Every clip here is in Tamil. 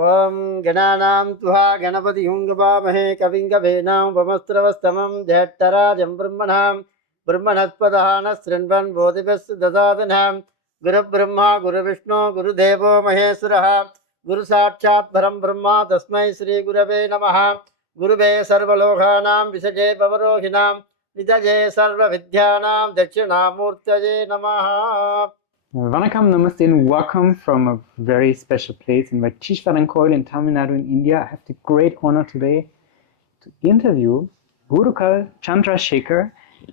ஓம் கணானாம் துஹா கணபதி ஹுங்கபாமஹே கவிங்கவேனாம் வமஸ்திரவஸ்தமம் ஜேட்டராஜம் பிரம்மணாம் பிரம்மணஸ்பதான ஸ்ருண்வன் போதிபஸ் ததாதனாம் குரு பிரம்மா குரு விஷ்ணு குரு தேவோ மகேஸ்வரः குரு சாட்சாத் பரம் பிரம்மா தஸ்மை ஸ்ரீ குரவே நமः குருவே சர்வலோகானாம் விசஜே பவரோகிணாம் நிதஜே சர்வ வித்யானாம் தட்சிணாமூர்த்தஜே நமः. Vanakkam, Namaste, and welcome from a very special place in Vaichishwaran Koil in Tamil Nadu in India. I have the great honor today to interview Gurukul Chandrasekhar,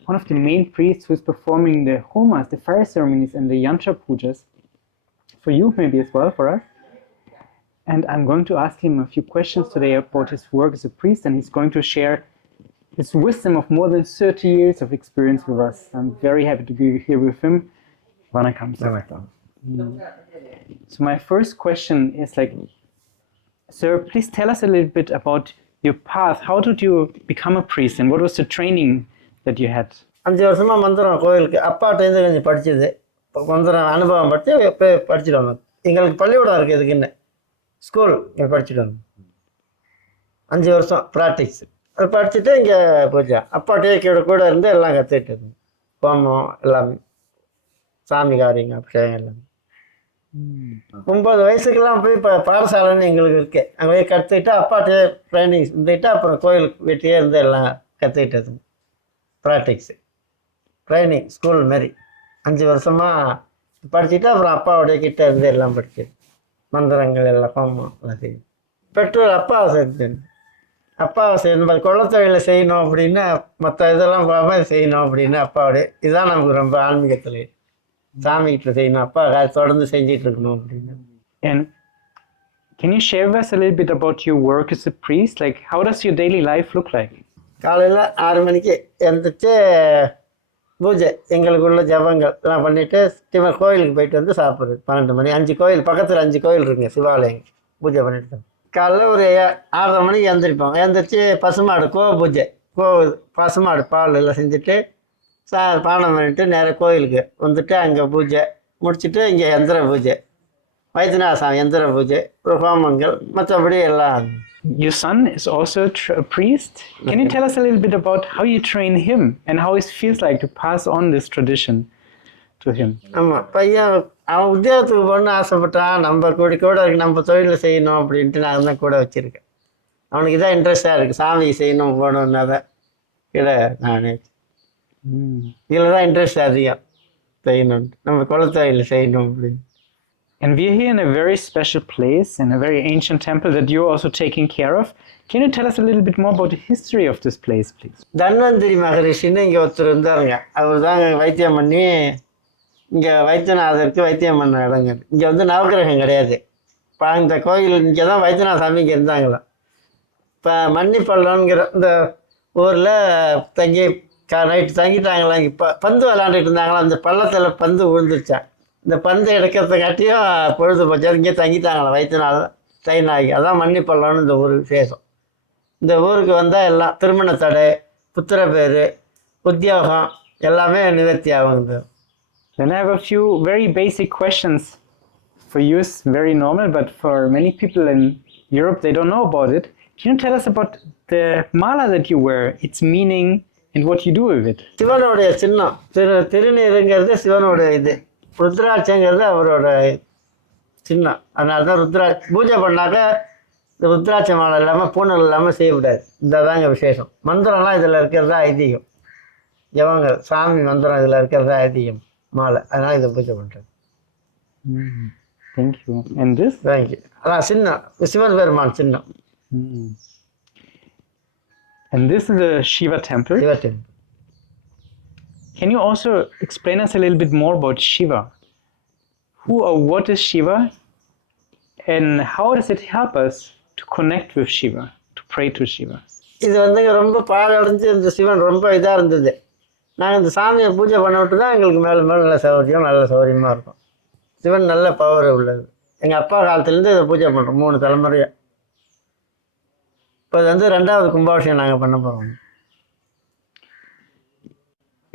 one of the main priests who is performing the homas, the fire ceremonies and the yantra pujas, for you maybe as well, for us. And I'm going to ask him a few questions today about his work as a priest, and he's going to share his wisdom of more than 30 years of experience with us. I'm very happy to be here with him. Vanakkam. So my first question is sir, please tell us a little bit about your path. How did you become a priest and what was the training that you had? 5 வருஷமா மந்திரம் கோயிலுக்கு அப்பாட்டேருந்து கொஞ்சம் படிச்சது. மந்திரம் அனுபவம் பட்டு இப்போ படிச்சுட்டு வந்தோம். எங்களுக்கு பள்ளிக்கூடம் இருக்குது இதுக்குன்னு ஸ்கூல் இங்கே படிச்சுட்டு வந்தோம். 5 வருஷம் ப்ராக்டிக்ஸ். அது படிச்சுட்டு இங்கே பூஜா அப்பாட்டே கூட இருந்து எல்லாம் கற்றுக்கிட்டு இருந்தோம். ஹோமம் எல்லாமே சாமி காரியங்க அபிஷேகம் எல்லாமே. 9 வயசுக்கெல்லாம் போய் இப்போ பாடசாலைன்னு எங்களுக்கு இருக்கு. அங்கே போய் கற்றுக்கிட்டு அப்பாட்டே ட்ரைனிங் இருந்துட்டு அப்புறம் கோயிலுக்கு வீட்டையே இருந்து எல்லாம் கற்றுக்கிட்டது. ப்ராக்டிக்ஸு ட்ரைனிங் ஸ்கூல் மாரி 5 வருஷமாக படிச்சுட்டு அப்புறம் அப்பாவுடைய கிட்டே இருந்து எல்லாம் படிச்சு மந்திரங்கள் எல்லாம் ஹோமம் எல்லாம் செய்யும். பெற்றோர் அப்பாவை சேர்த்து அப்பாவை செய்யணும் கொள்ளத்தொழிலை செய்யணும் அப்படின்னு மற்ற இதெல்லாம் போகாமல் செய்யணும் அப்படின்னு அப்பாவுடைய இதுதான் நமக்கு ரொம்ப ஆன்மீகத்தில் சாமிகிட்ட செய்யணும் அப்பா தொடர்ந்து செஞ்சிட்டு இருக்கணும் அப்படின்னு. And can you share with us a little bit about your work as a priest? Like, how does your daily life look like? காலையில் 6 மணிக்கு எழுந்திரிச்சு பூஜை எங்களுக்குள்ள ஜபங்கள் எல்லாம் பண்ணிவிட்டு கோயிலுக்கு போயிட்டு வந்து சாப்பிட்றது 12 மணி. 5 கோயில் பக்கத்தில் 5 கோயில் இருக்குங்க சிவாலயம். பூஜை பண்ணிட்டு காலைல ஒரு 6:30 மணிக்கு எழுந்திரிப்போம். எழுந்திரிச்சு பசுமாடு பூஜை பசுமாடு பால் எல்லாம் செஞ்சுட்டு பானம் பண்ணிட்டு நேராக கோயிலுக்கு வந்துட்டு அங்கே பூஜை முடிச்சுட்டு இங்கே எந்திர பூஜை வைத்தியநாசாமி எந்திர பூஜை ஹோமங்கள் மற்றபடி எல்லாம். Your son is also a priest. Can you tell us a little bit about how you train him and how it feels like to pass on this tradition to him? ஆமாம், பையன் அவன் உத்தியோகத்துக்கு போகணுன்னு ஆசைப்பட்டான். நம்ம கூட இருக்கு நம்ம தொழிலில் செய்யணும் அப்படின்ட்டு நான் தான் கூட வச்சுருக்கேன். அவனுக்கு இதான் இன்ட்ரெஸ்டாக இருக்குது, சாமி செய்யணும் போகணுன்னா தான் கீழே நான் இதில் தான் இன்ட்ரெஸ்ட் அதிகம் செய்யணுன்ட்டு நம்ம குலத்தொழில் செய்யணும் அப்படின்னு. And we're here in a very special place, in a very ancient temple that you're also taking care of. Can you tell us a little bit more about the history of this place, please? Dhanvantari மகரிஷின்னு இங்கே ஒருத்தர் இருந்தாருங்க. அவர் தான் வைத்தியம் பண்ணி இங்கே வைத்தியநாதருக்கு வைத்தியம் பண்ண இடங்க. இங்கே வந்து நவகிரகம் கிடையாது. இப்போ இந்த கோயில் இங்கே தான் வைத்தியநாத சாமி இங்கே இருந்தாங்களாம். இப்போ மன்னிப்பள்ளங்கிற இந்த ஊரில் தங்கி நைட்டு தங்கிட்டாங்களாம். இப்போ பந்து விளாண்டுட்டு இருந்தாங்களாம். அந்த பள்ளத்தில் பந்து விழுந்துருச்சான். இந்த பந்து எடுக்கிறதுக்காட்டியும் பொழுது போச்சு. இங்கே தங்கிட்டாங்களாம் வைத்தியநாதன் ட்ரெயின் ஆகி. அதான் மன்னிப்பள்ளம்னு இந்த ஊர் விசேஷம். இந்த ஊருக்கு வந்தால் எல்லாம் திருமண தடை, புத்திர பேர், உத்தியோகம் எல்லாமே நிவர்த்தி ஆகுங்க. Then I have a few very basic questions for you. It's very normal, but for many people in Europe, they don't know about it. Can you tell us about the mala that you wear, its meaning, and what you do with it? சிவனுடைய சின்னம் திருநீருங்கிறது சிவனுடைய இது, ருத்ராட்சங்கிறது அவரோட சின்னம். அதனால தான் பூஜை பண்ணாக்க இந்த ருத்ராட்ச மாலை இல்லாமல் பூனல் இல்லாமல் செய்யக்கூடாது. இதாங்க விசேஷம். மந்திரம்லாம் இதில் இருக்கிறதா ஐதீகம். ஜபங்கள் சாமி மந்திரம் இதில் இருக்கிறதா ஐதீகம் மாலை. அதனால் இதை பூஜை பண்ணுறது. Thank you. And this? Thank you. அதான் சின்னம், சிவன் பெருமான் சின்னம். And this is a Shiva temple. Shiva temple. Can you also explain us a little bit more about Shiva? Who or what is Shiva? And how does it help us to connect with Shiva, to pray to Shiva? இது வந்துங்க ரொம்ப பாழடைஞ்சு இந்த சிவன் ரொம்ப இதாக இருந்தது. நாங்கள் இந்த சாமியை பூஜை பண்ண விட்டு தான் எங்களுக்கு மேலே மேலே நல்ல சௌகரியமாக இருக்கும். சிவன் நல்ல பவர் உள்ளது. எங்கள் அப்பா காலத்துலேருந்து இதை பூஜை பண்ணுறோம் 3 தலைமுறையாக. இப்போ இது வந்து 2வது கும்பாபிஷேகம் நாங்கள் பண்ண போகிறோம்.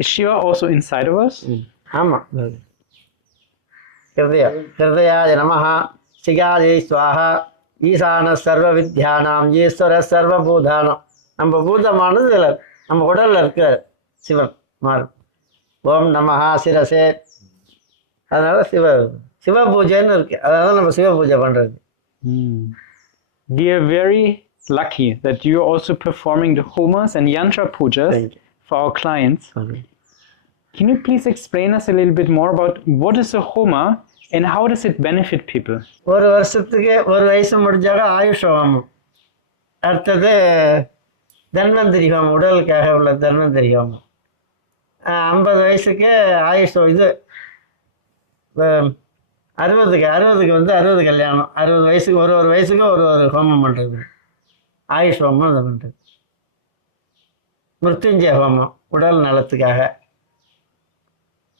Is Shiva also inside of us? ஆமாம். ஹிருதயா நமஹ சிகாதி ஸ்வாஹா ஈசான சர்வ வித்யானாம் ஈஸ்வர சர்வபூதானம். நம்ம பூதமானது இதில் நம்ம உடலில் இருக்க சிவன் மாறும். ஓம் நமஹா சிரசே. அதனால் சிவ பூஜைன்னு இருக்குது. அதனால நம்ம சிவ பூஜை பண்ணுறது. We are very lucky that you are also performing the homas and yantra pujas for our clients. Can you please explain us a little bit more about what is a homa and how does it benefit people? ஒரு வருஷத்துக்கு ஒரு வயசு முடிஞ்சாக ஆயுஷ் ஹோமம், அடுத்தது தன்வந்திரி ஹோமம், உடலுக்காக உள்ள தன்வந்திரி ஹோமம். 50 வயசுக்கு ஆயுஷ் இது 60க்கு வந்து 60 கல்யாணம். 60 வயசுக்கு ஒரு வயசுக்கு ஒரு ஹோமம் பண்ணுறது, ஆயுஷ் ஹோமம் அதை பண்ணுறது. மிருத்யுஞ்சய ஹோமம் உடல் நலத்துக்காக,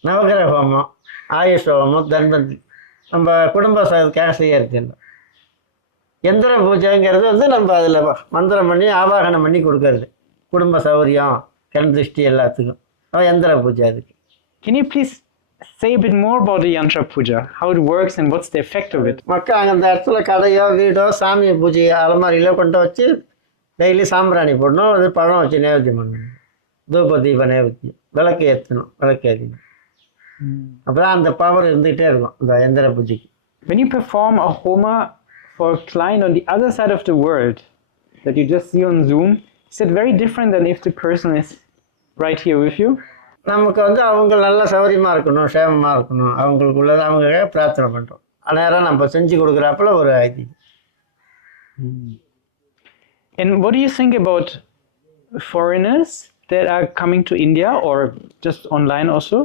நவகிரக ஹோமம், ஆயுஷ் ஹோமம், தன்வந்திரி நம்ம குடும்ப சதுக்காக செய்யறது இல்லை. எந்திர பூஜைங்கிறது வந்து நம்ம அதில் மந்திரம் பண்ணி ஆவாகனம் பண்ணி கொடுக்கறது, குடும்ப சௌகரியம் கண் திருஷ்டி எல்லாத்துக்கும். எந்திர பூஜை அதுக்கு. Can you please say a bit more about the yantra puja, how it works and what's the effect of it? மக்கள் அங்கே அந்த இடத்துல கடையோ வீடோ சாமி பூஜை அலமாரியிலோ கொண்டு வச்சு டெய்லி சாம்பிராணி போடணும், அது பழம் வச்சு நைவேத்தியம் பண்ணணும், தூப தீப நைவேத்தியம், விளக்கு ஏற்றணும், விளக்கு ஏற்றணும். அப்போ தான் அந்த பவர் இருந்துகிட்டே இருக்கும் இந்த எந்திர பூஜைக்கு. When you perform a homa for a client on the other side of the world that you just see on Zoom, is it very different than if the person is right here with you? நமக்கு வந்து அவங்க நல்லா சௌகரியமாக இருக்கணும், சேமமாக இருக்கணும், அவங்களுக்குள்ளது அவங்க பிரார்த்தனை பண்ணுறோம். நேரம் நம்ம செஞ்சு கொடுக்குறாப்புல ஒரு ஐதீகம். And what do you think about foreigners that are coming to India or just online also,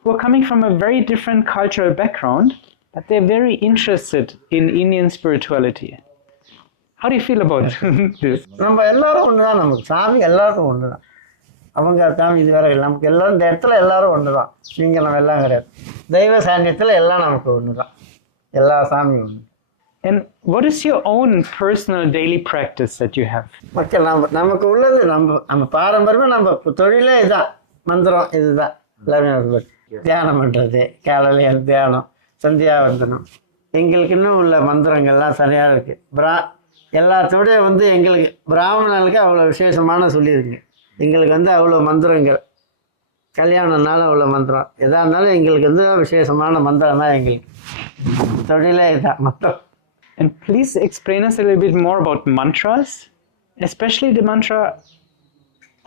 who are coming from a very different cultural background, but they're very interested in Indian spirituality? How do you feel about this? நம்ம எல்லாரும் ஒன்று தான், நமக்கு சாமி எல்லாருக்கும் ஒன்று தான். அவங்க சாமி இது வேற இல்லை, நமக்கு எல்லோரும் இந்த இடத்துல எல்லாரும் ஒன்று தான். நீங்கள் நம்ம எல்லாம் கிடையாது, தெய்வ சாநியத்தில் எல்லாம் நமக்கு ஒன்று தான், எல்லா சாமியும் ஒன்று. And what is your own personal daily practice that you have? மக்கள் நமக்கு உள்ளது நம்ம பாரம்பரியமாக நம்ம தொழிலே இதுதான், மந்திரம் இதுதான். எல்லாருமே தியானம் பண்ணுறது, காலையில் தியானம், சந்தியாவந்தனம். எங்களுக்கு இன்னும் உள்ள மந்திரங்கள்லாம் சரியாக இருக்குது. எல்லாத்தோடய வந்து எங்களுக்கு பிராமணர்களுக்கு அவ்வளோ விசேஷமான சொல்லியிருக்கு. எங்களுக்கு வந்து அவ்வளோ மந்திரங்கள், கல்யாணம்னால அவ்வளோ மந்திரம், எதாக இருந்தாலும் எங்களுக்கு வந்து விசேஷமான மந்திரம் தான் எங்களுக்கு தொழிலே இதுதான் மந்திரம். And please explain us a little bit more about mantras, especially the mantra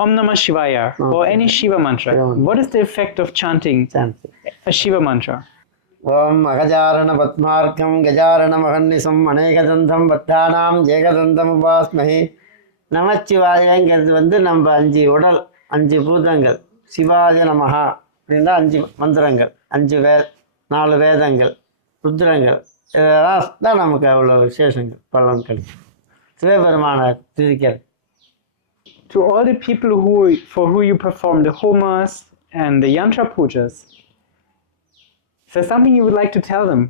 Om Namah Shivaya or any Shiva mantra. What is the effect of chanting a Shiva mantra? ஓம் அகஜாரண பத்மார்க்கம் கஜாரண மகன்னிசம் அநேகதந்தம் பத்தானாம் ஏகதந்தம் உபாஸ்மஹி. நமச்சிவாயங்கிறது வந்து நம்ம 5 உடல், 5 பூதங்கள், சிவாய நமஹா அப்படின்னா 5 மந்திரங்கள், 4 வேதங்கள், ருத்ரங்கள், இதெல்லாம் தான் நமக்கு அவ்வளோ விசேஷங்கள், பலன்கள் Sivaperuman திரிக்கிறது. To all the people for who you perform the homas and the yantra pujas, is there something you would like to tell them?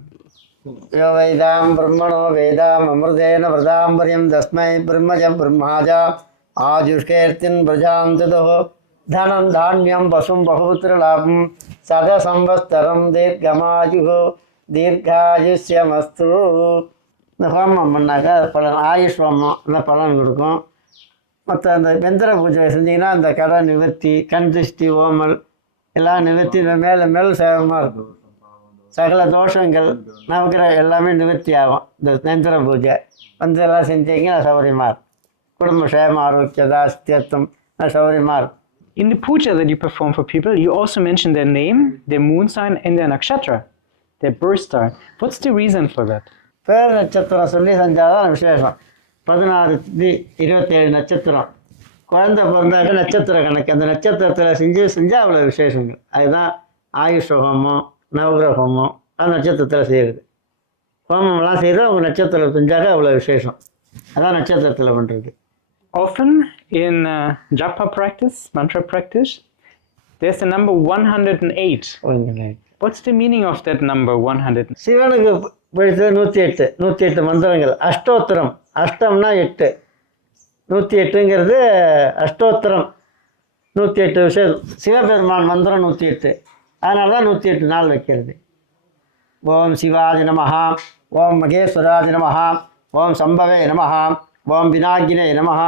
யோ வைதாம் பிரம்மணோ வேதாம் அமிர்தேன விரதாம்பரியம் தஸ்மை பிரம்மஜம் பிரம்மாஜா ஆஜுஷ்கேர்த்தின் பிரஜாம் ததோ தனம் தானியம் பசும் பகுபுத்திர லாபம் சத சம்பஸ்தரம் தீர்க்கமாயுகோ தீர்காயுஷ்யமஸ்து. இந்த ஹோமம் பண்ணாக்கா பலன், ஆயுஷ் ஹோமம் அந்த பலன் கொடுக்கும். மற்ற அந்த எந்திர பூஜை செஞ்சிங்கன்னா அந்த கடை நிவர்த்தி, கண் திருஷ்டி, ஓமல் எல்லாம் நிவர்த்தி, மேலே மேலே சேவமாக இருக்கும். சகல தோஷங்கள் நமக்கு எல்லாமே நிவர்த்தி ஆகும் இந்த எந்திர பூஜை வந்து எல்லாம் செஞ்சீங்கன்னா சௌகரியமாக இருக்கும். குடும்ப சேம ஆரோக்கியதா ஸ்தியத்துவம் சௌகரியமாக இருக்கும். In the puja that you perform for people, you also mention their name, their moon sign and their nakshatra, their birth star. What's the reason for that? பேர் நட்சத்திரம் சொல்லி செஞ்சாதான் விசேஷம். 16-27 நட்சத்திரம், குழந்தை பிறந்தாக்க நட்சத்திர கணக்கு, அந்த நட்சத்திரத்தில் செஞ்சால் அவ்வளோ விசேஷங்கள். அதுதான் ஆயுஷ ஹோமம், நவகிரக ஹோமம், அது நட்சத்திரத்தில் செய்கிறது. ஹோமம்லாம் செய்கிறது அவங்க நட்சத்திரம் செஞ்சாக்க அவ்வளோ விசேஷம். அதான் நட்சத்திரத்தில் பண்ணுறது. Often in japa practice, mantra practice, there's the number 108. What's the meaning of that number 100? சிவனுக்கு பிடித்தது 108 மந்திரங்கள். அஷ்டோத்திரம், அஷ்டம்னா 8, 108ங்கிறது அஷ்டோத்திரம், 108 விஷயம். சிவபெருமான் மந்திரம் 108, அதனால தான் 108 நாள் வைக்கிறது. ஓம் சிவாஜி நமஹா, ஓம் மகேஸ்வராஜி நமஹா, ஓம் சம்பவே நமஹ, ஓம் விநாயகினே நமஹ.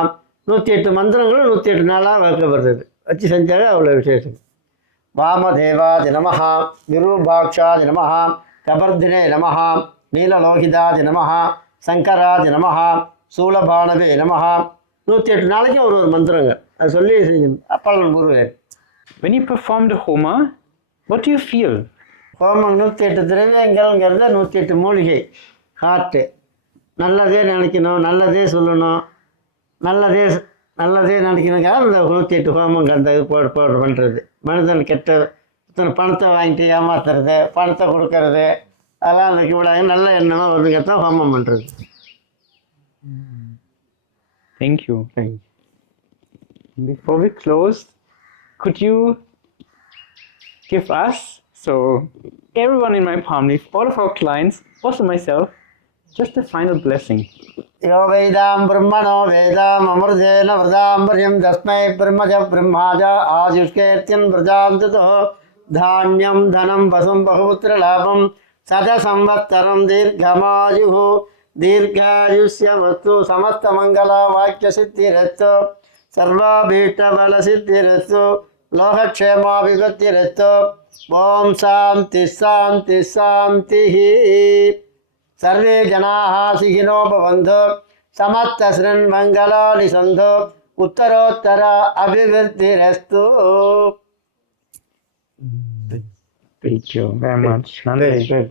108 மந்திரங்களும் 108 நாளாக வைக்கப்படுறது. வச்சு செஞ்சாலே அவ்வளோ விசேஷம். வாமதேவாதி நமஹ, விரூபாக்ஷாதி நமஹ, கபர்தினே நமஹ, நீலலோகிதாதி நமஹ, சங்கராதி நமஹ, சூலபானவே நமஹ. 108 நாளைக்கு ஒரு மந்திரங்க அது சொல்லி அப்பளம் கூறுவேன். When you perform the Homa, what do you feel? ஹோமம் 108 திரவியங்கள்ங்கிறத 108 மூலிகை. ஹார்ட்டு நல்லதே நினைக்கணும், நல்லதே சொல்லணும், நல்லதே நினைக்கணுங்க. அந்த 108 ஹோமங்க அந்த இது பண்ணுறது. மனிதன் கெட்ட பணத்தை வாங்கிட்டு ஏமாத்துறது, பணத்தை கொடுக்கறது, அதெல்லாம் அந்த கூடாது. நல்ல எண்ணமாக ஒருங்கத்தான் ஹோமம் பண்ணுறது. Thank you. Before we close, could you give us, so everyone in my family, all of our clients, also myself, just a final blessing? யோ வேதாம் பிரம்மணோ வேதாம் அமிர்தேன விரதாம்பரியம் தஸ்மை பிரம்மஜ பிரம்மாஜ ஆயுஷ்கேர்த்தியன் விரஜாந்ததோ தானியம் தனம் வசும் பகுபுத்திர லாபம் சத சம்வத்சரம் தீர்க்கமாயு தீர்காயுஷ்ய வஸ்து சமஸ்த மங்கள வாக்கிய சித்திரஸ்து சர்வாபீஷ்டபல சித்திரஸ்து லோகக்ஷேமாபிபத்திரஸ்து. ஓம் சாந்தி சாந்தி சாந்தி. सर्वे जनाः सुखिनो भवन्तु, समस्तशृण् मङ्गलानि सन्तु, उत्तरोत्तर अभिवृद्धिरस्तु. Thank you very much. Nandri.